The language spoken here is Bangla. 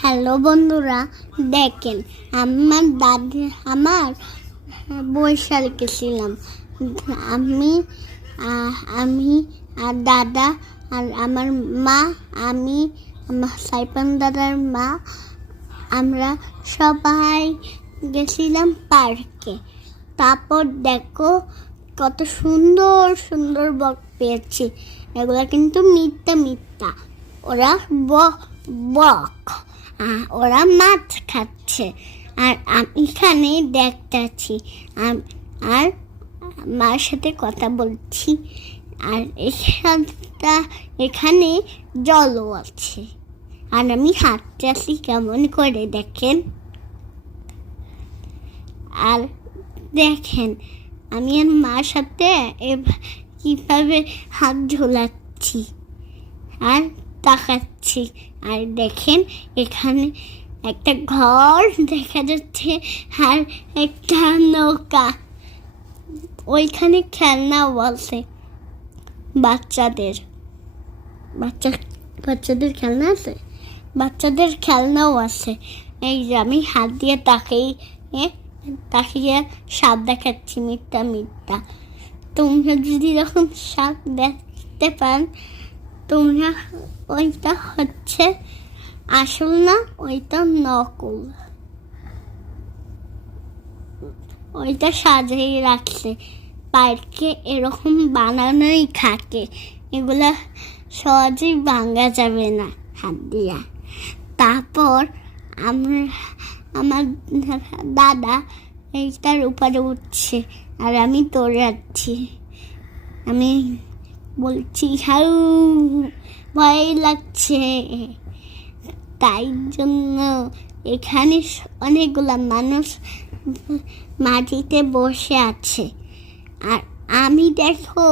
হ্যালো বন্ধুরা, দেখেন আমার বরিশাল গেছিলাম। আমি আমি আর দাদা আর আমার মা, আমার সাইপান দাদার মা, আমরা সবাই গেছিলাম পার্কে। তারপর দেখো কত সুন্দর সুন্দর বক পেয়েছি। এগুলা কিন্তু মিথ্যা। ওরা বক, ওরা মাছ খাচ্ছে আর আমি এখানে দেখতেছি আর মার সাথে কথা বলছি। আর এখানে জলও আছে আর আমি হাঁটতে আসি কেমন করে দেখেন। আর দেখেন আমি আর মার সাথে কিভাবে হাত ঝোলাচ্ছি আর তাকাচ্ছি। আর দেখেন এখানে একটা ঘর দেখা যাচ্ছে আর একটা নৌকা। ওইখানে খেলনাও আছে বাচ্চাদের খেলনা আছে, বাচ্চাদের খেলনাও আছে। এই যে আমি হাত দিয়ে তাকিয়ে সাপ দেখাচ্ছি মিথ্যা। তোমরা যদি যখন সাপ দেখতে পান, তোমরা ওইটা হচ্ছে আসল না, ওইটা নকল। ওইটা সাজিয়ে রাখছে পার্কে, এরকম বানানোই থাকে। এগুলা সহজেই ভাঙা যাবে না হাত দিয়া। তারপর আমার দাদা এইটার উপরে উঠছে আর আমি দৌড়াচ্ছি। আমি বলছি হাউ, ভয় লাগছে। তাই জন্য এখানে অনেকগুলা মানুষ মাটিতে বসে আছে আর আমি দেখো